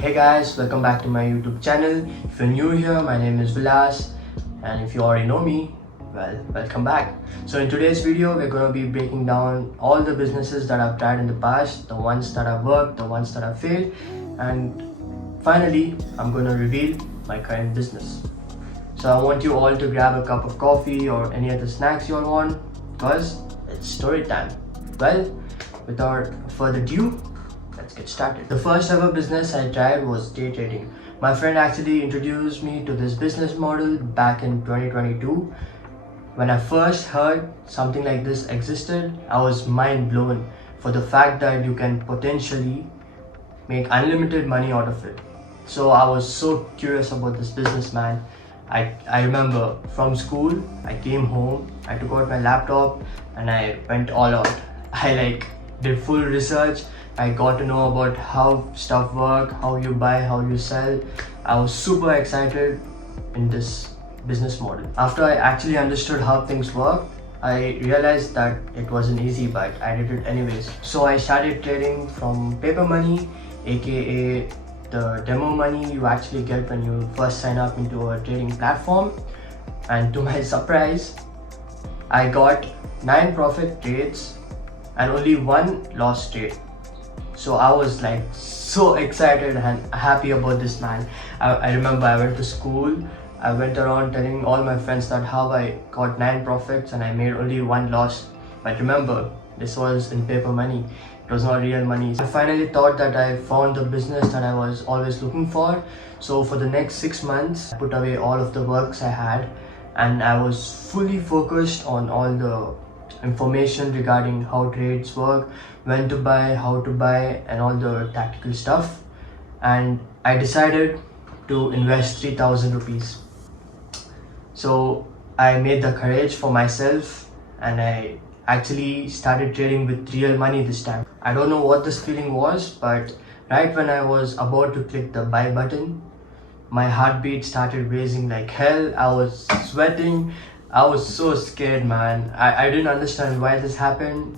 Hey guys, welcome back to my YouTube channel. If you're new here, my name is Vilas, and if you already know me, well, welcome back. So in today's video, we're going to be breaking down all the businesses that I've tried in the past, the ones that have worked, the ones that have failed, and finally, I'm going to reveal my current business. So I want you all to grab a cup of coffee or any other snacks you all want, because it's story time. Well, without further ado, let's get started. The first ever business I tried was day trading. My friend actually introduced me to this business model back in 2022. When I first heard something like this existed, I was mind blown for the fact that you can potentially make unlimited money out of it. So I was so curious about this business, man. I remember from school, I came home, I took out my laptop and I went all out. I did full research. I got to know about how stuff work, how you buy, how you sell. I was super excited in this business model. After I actually understood how things work, I realized that it wasn't easy, but I did it anyways. So I started trading from paper money, aka the demo money you actually get when you first sign up into a trading platform. And to my surprise, I got 9 profit trades and only 1 loss trade. So I was so excited and happy about this, man. I remember I went to school, I went around telling all my friends that how I got 9 profits and I made only 1 loss. But remember, this was in paper money. It was not real money. I finally thought that I found the business that I was always looking for. So for the next 6 months, I put away all of the works I had and I was fully focused on all the information regarding how trades work, when to buy, how to buy, and all the tactical stuff. And I decided to invest 3,000 rupees. So I made the courage for myself and I actually started trading with real money this time. I don't know what this feeling was, but right when I was about to click the buy button, my heartbeat started racing like hell. I was sweating. I was so scared, man. I didn't understand why this happened.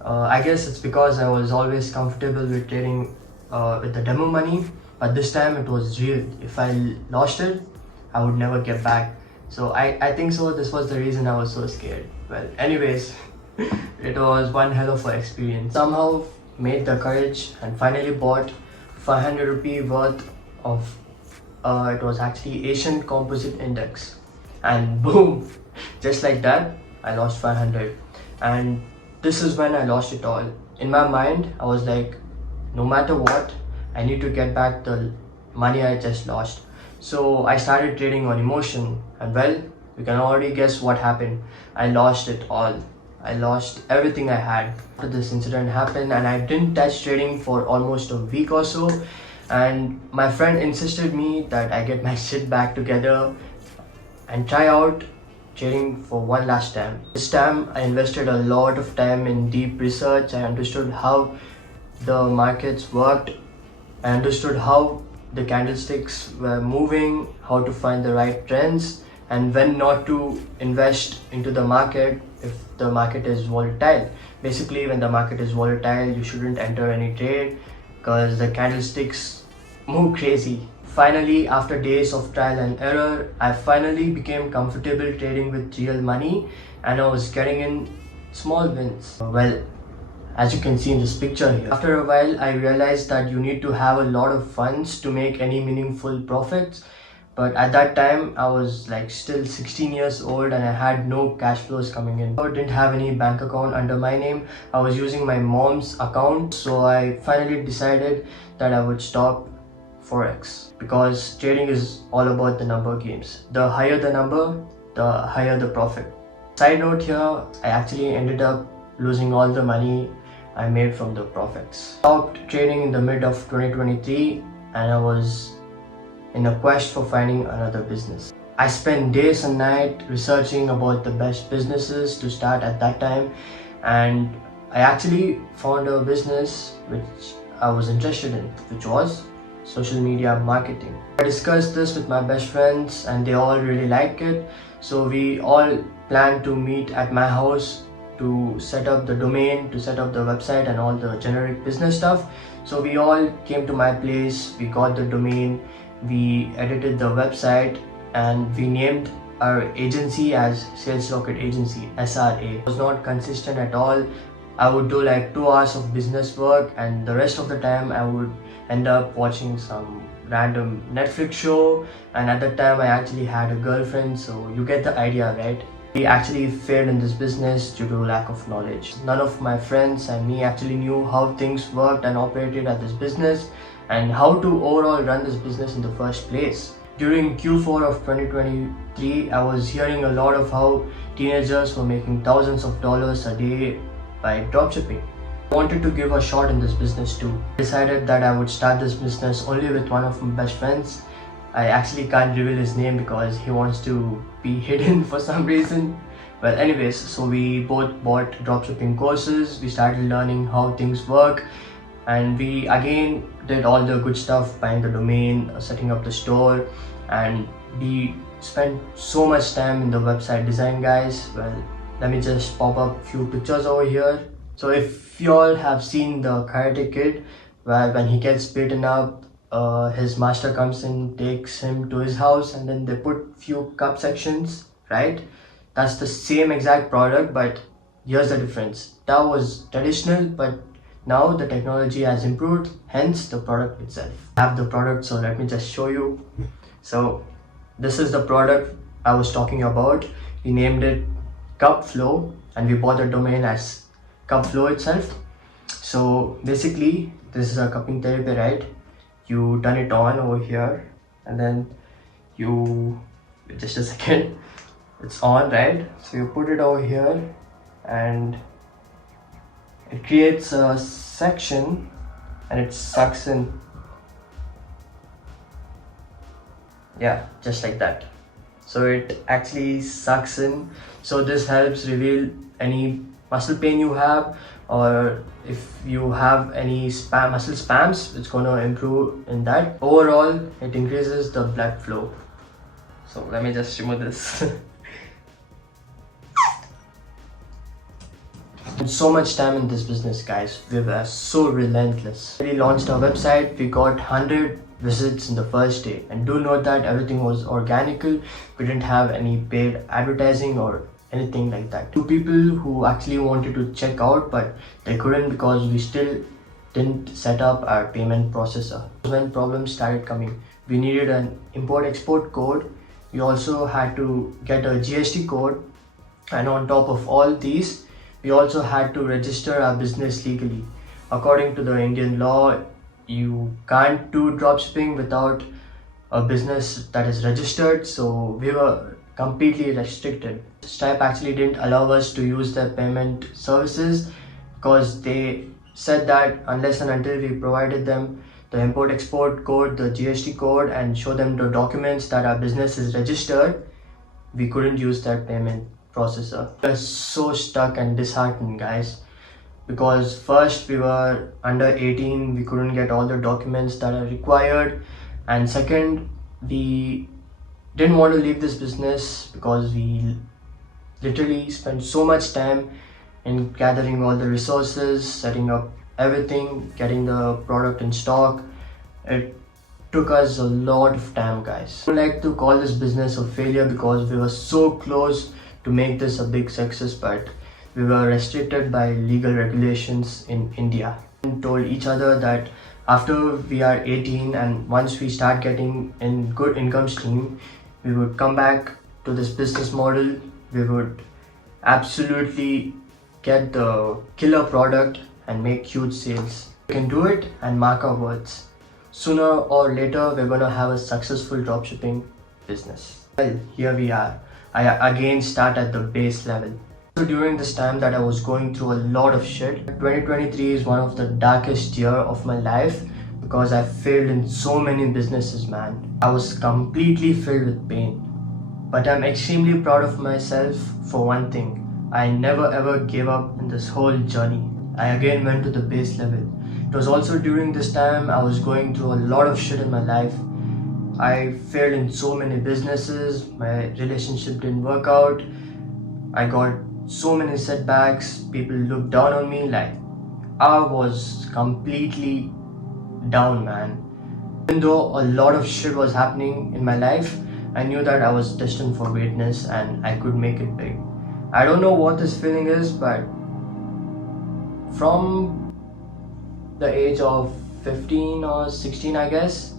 I guess it's because I was always comfortable with trading with the demo money, but this time it was real. If I lost it, I would never get back. So I think so this was the reason I was so scared. Well, anyways, it was one hell of an experience. Somehow made the courage and finally bought 500 rupee worth of it was actually Asian Composite Index, and boom, just like that I lost 500. And this is when I lost it all. In my mind I was like, no matter what, I need to get back the money I just lost. So I started trading on emotion, and well, you can already guess what happened. I lost it all. I lost everything I had. After this incident happened and I didn't touch trading for almost a week or so, and my friend insisted me that I get my shit back together and try out trading for one last time. This time I invested a lot of time in deep research. I understood how the markets worked. I understood how the candlesticks were moving, how to find the right trends, and when not to invest into the market if the market is volatile. Basically, when the market is volatile, you shouldn't enter any trade because the candlesticks move crazy. Finally, after days of trial and error, I finally became comfortable trading with real money and I was getting in small wins. Well, as you can see in this picture here. After a while, I realized that you need to have a lot of funds to make any meaningful profits. But at that time, I was still 16 years old and I had no cash flows coming in. I didn't have any bank account under my name. I was using my mom's account. So I finally decided that I would stop Forex, because trading is all about the number games. The higher the number, the higher the profit. Side note here, I actually ended up losing all the money I made from the profits. Stopped trading in the mid of 2023 and I was in a quest for finding another business. I spent days and nights researching about the best businesses to start at that time, and I actually found a business which I was interested in, which was social media marketing. I discussed this with my best friends and they all really liked it. So we all planned to meet at my house to set up the domain, to set up the website and all the generic business stuff. So we all came to my place, we got the domain, we edited the website, and we named our agency as Sales Rocket Agency, SRA. It was not consistent at all. I would do like 2 hours of business work, and the rest of the time I would end up watching some random Netflix show, and at that time I actually had a girlfriend, so you get the idea, right? We actually failed in this business due to lack of knowledge. None of my friends and me actually knew how things worked and operated at this business and how to overall run this business in the first place. During Q4 of 2023, I was hearing a lot of how teenagers were making thousands of dollars a day by dropshipping. I wanted to give a shot in this business too. I decided that I would start this business only with one of my best friends. I actually can't reveal his name because he wants to be hidden for some reason. Well, anyways, so we both bought dropshipping courses, we started learning how things work, and we again did all the good stuff, buying the domain, setting up the store, and we spent so much time in the website design, guys. Well, let me just pop up a few pictures over here. So if you all have seen the Karate Kid, where when he gets beaten up, his master comes in, takes him to his house, and then they put few cup sections, right? That's the same exact product, but here's the difference. That was traditional, but now the technology has improved, hence the product itself. I have the product, so let me just show you. So this is the product I was talking about. We named it Cup Flow, and we bought the domain as Cup Flow itself. So basically, this is a cupping therapy, right? You turn it on over here, and then you, just a second, it's on, right? So you put it over here, and it creates a section, and it sucks in. Yeah, just like that. So it actually sucks in. So this helps reveal any muscle pain you have, or if you have any muscle spams, it's going to improve in that. Overall, it increases the blood flow. So let me just remove this. So much time in this business, guys. We were so relentless. We launched our website, we got 100 visits in the first day, and do note that everything was organical. We didn't have any paid advertising or anything like that. 2 people who actually wanted to check out, but they couldn't because we still didn't set up our payment processor. When problems started coming, we needed an import-export code. We also had to get a GST code, and on top of all these, we also had to register our business legally. According to the Indian law, you can't do dropshipping without a business that is registered, so we were completely restricted. Stripe actually didn't allow us to use their payment services because they said that unless and until we provided them the import-export code, the GST code, and show them the documents that our business is registered, we couldn't use their payment processor. We were so stuck and disheartened, guys, because first we were under 18, we couldn't get all the documents that are required, and second, we didn't want to leave this business because we literally spent so much time in gathering all the resources, setting up everything, getting the product in stock. It took us a lot of time, guys. I would like to call this business a failure because we were so close to make this a big success, but we were restricted by legal regulations in India. We told each other that after we are 18 and once we start getting in good income stream, we would come back to this business model. We would absolutely get the killer product and make huge sales. We can do it and mark our words. Sooner or later, we're gonna have a successful dropshipping business. Well, here we are. I again start at the base level. So during this time that I was going through a lot of shit, 2023 is one of the darkest year of my life because I failed in so many businesses, man. I was completely filled with pain. But I'm extremely proud of myself for one thing. I never ever gave up in this whole journey. I again went to the base level. It was also during this time I was going through a lot of shit in my life. I failed in so many businesses, my relationship didn't work out, I got so many setbacks, people looked down on me, like I was completely down, man. Even though a lot of shit was happening in my life, I knew that I was destined for greatness and I could make it big. I don't know what this feeling is, but from the age of 15 or 16, I guess,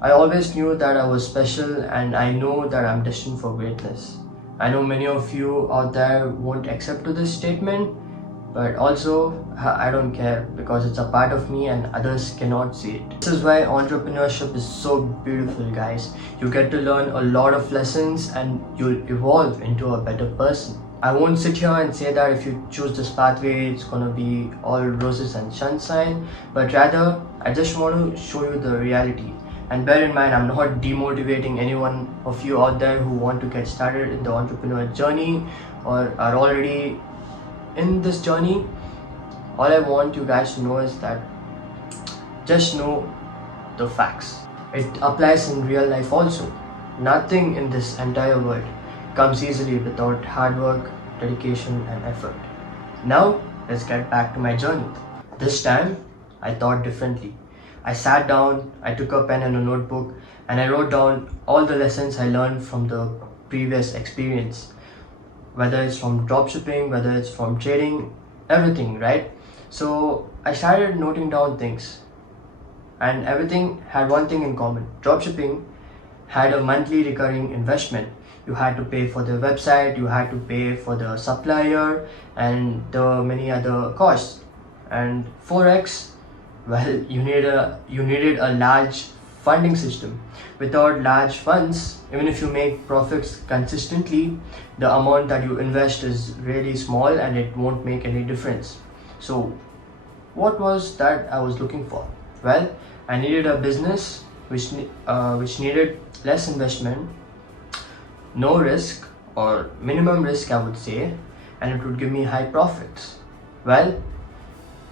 I always knew that I was special, and I know that I'm destined for greatness. I know many of you out there won't accept to this statement, but also I don't care, because it's a part of me and others cannot see it. This is why entrepreneurship is so beautiful, guys. You get to learn a lot of lessons and you'll evolve into a better person. I won't sit here and say that if you choose this pathway it's gonna be all roses and sunshine, but rather I just want to show you the reality. And bear in mind, I'm not demotivating anyone of you out there who want to get started in the entrepreneur journey or are already in this journey. All I want you guys to know is that just know the facts. It applies in real life also. Nothing in this entire world comes easily without hard work, dedication and effort. Now let's get back to my journey. This time I thought differently. I sat down, I took a pen and a notebook, and I wrote down all the lessons I learned from the previous experience. Whether it's from dropshipping, whether it's from trading, everything, right? So I started noting down things, and everything had one thing in common. Dropshipping had a monthly recurring investment. You had to pay for the website, you had to pay for the supplier and the many other costs. And Forex, well, you needed a large funding system. Without large funds, even if you make profits consistently, the amount that you invest is really small and it won't make any difference. So what was that I was looking for? Well, I needed a business which needed less investment, no risk, or minimum risk I would say, and it would give me high profits. Well,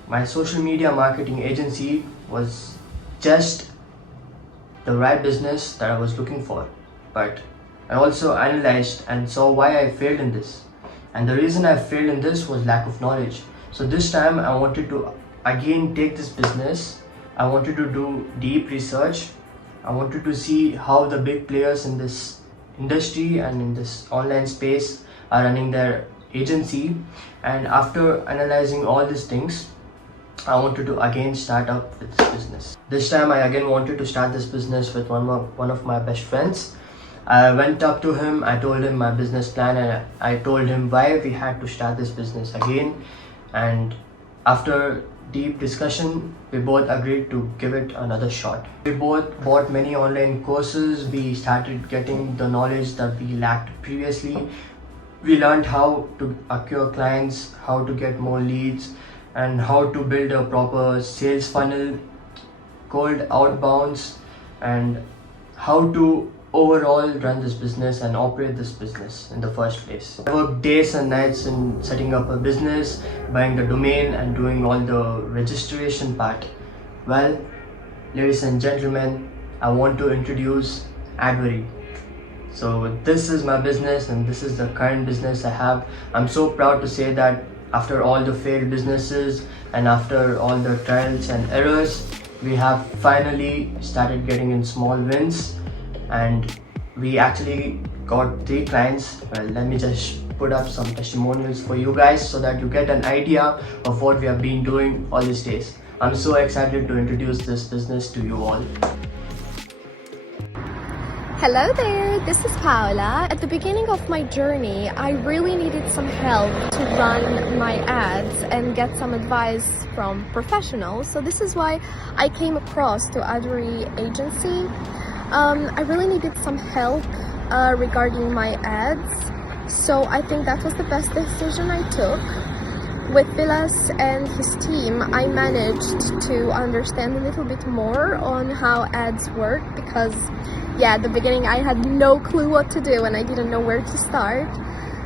my social media marketing agency was just the right business that I was looking for. But I also analyzed and saw why I failed in this. And the reason I failed in this was lack of knowledge. So this time I wanted to again take this business. I wanted to do deep research. I wanted to see how the big players in this industry and in this online space are running their agency. And after analyzing all these things, I wanted to again start up with this business. This time I again wanted to start this business with one of my best friends. I went up to him, I told him my business plan, and I told him why we had to start this business again. And after deep discussion, we both agreed to give it another shot. We both bought many online courses. We started getting the knowledge that we lacked previously. We learned how to acquire clients, how to get more leads, and how to build a proper sales funnel, cold outbounds, and how to overall run this business and operate this business in the first place. I worked days and nights in setting up a business, buying the domain and doing all the registration part. Well, ladies and gentlemen, I want to introduce Advery. So this is my business and this is the current business I have. I'm so proud to say that after all the failed businesses and after all the trials and errors, we have finally started getting in small wins, and we actually got 3 clients. Well, let me just put up some testimonials for you guys so that you get an idea of what we have been doing all these days. I'm so excited to introduce this business to you all. Hello there, this is Paola. At the beginning of my journey, I really needed some help to run my ads and get some advice from professionals. So this is why I came across to Advery agency. I really needed some help regarding my ads. So I think that was the best decision I took. With Vilas and his team, I managed to understand a little bit more on how ads work, because at the beginning I had no clue what to do and I didn't know where to start.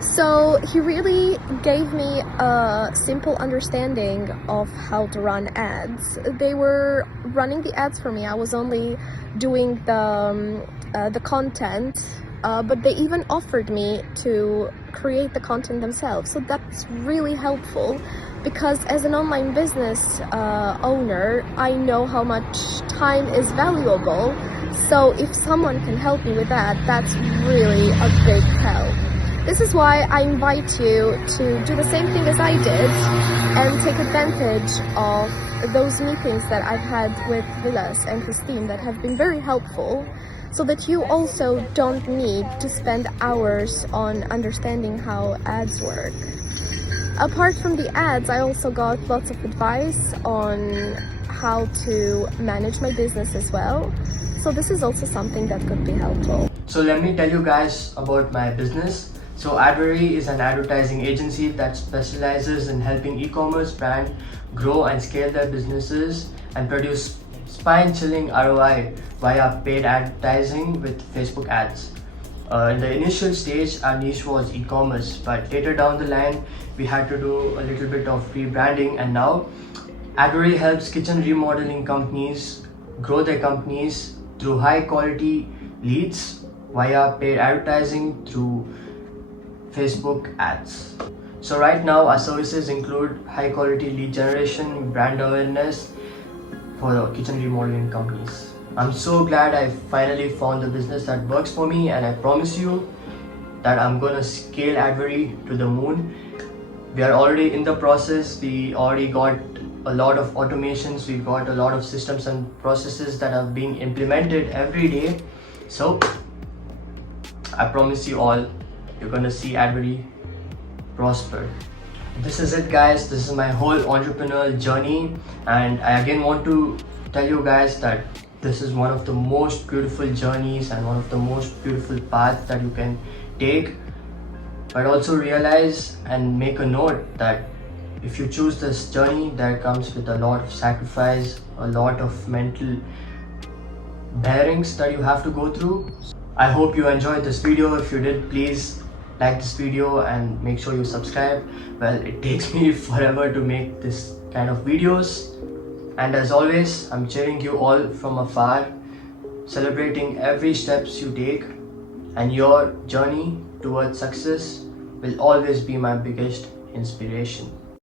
So he really gave me a simple understanding of how to run ads. They were running the ads for me. I was only doing the content, but they even offered me to create the content themselves. So that's really helpful because as an online business owner, I know how much time is valuable. So if someone can help me with that, that's really a big help. This is why I invite you to do the same thing as I did and take advantage of those meetings that I've had with Vilas and his team that have been very helpful, so that you also don't need to spend hours on understanding how ads work. Apart from the ads, I also got lots of advice on how to manage my business as well. So this is also something that could be helpful. So let me tell you guys about my business. So Advery is an advertising agency that specializes in helping e-commerce brands grow and scale their businesses and produce spine-chilling ROI via paid advertising with Facebook ads. In the initial stage, our niche was e-commerce, but later down the line, we had to do a little bit of rebranding, and now Advery helps kitchen remodeling companies grow their companies through high-quality leads via paid advertising through Facebook ads. So right now, our services include high-quality lead generation, brand awareness for the kitchen remodeling companies. I'm so glad I finally found the business that works for me, and I promise you that I'm gonna scale Advery to the moon. We are already in the process. We already got a lot of automations. We got a lot of systems and processes that are being implemented every day. So I promise you all, you're gonna see Advery prosper. This is it, guys. This is my whole entrepreneurial journey, and I again want to tell you guys that this is one of the most beautiful journeys and one of the most beautiful paths that you can take. But also realize and make a note that if you choose this journey, that comes with a lot of sacrifice, a lot of mental bearings that you have to go through. I hope you enjoyed this video. If you did, please like this video and make sure you subscribe. Well, it takes me forever to make this kind of videos. And as always, I'm cheering you all from afar, celebrating every steps you take, and your journey towards success will always be my biggest inspiration.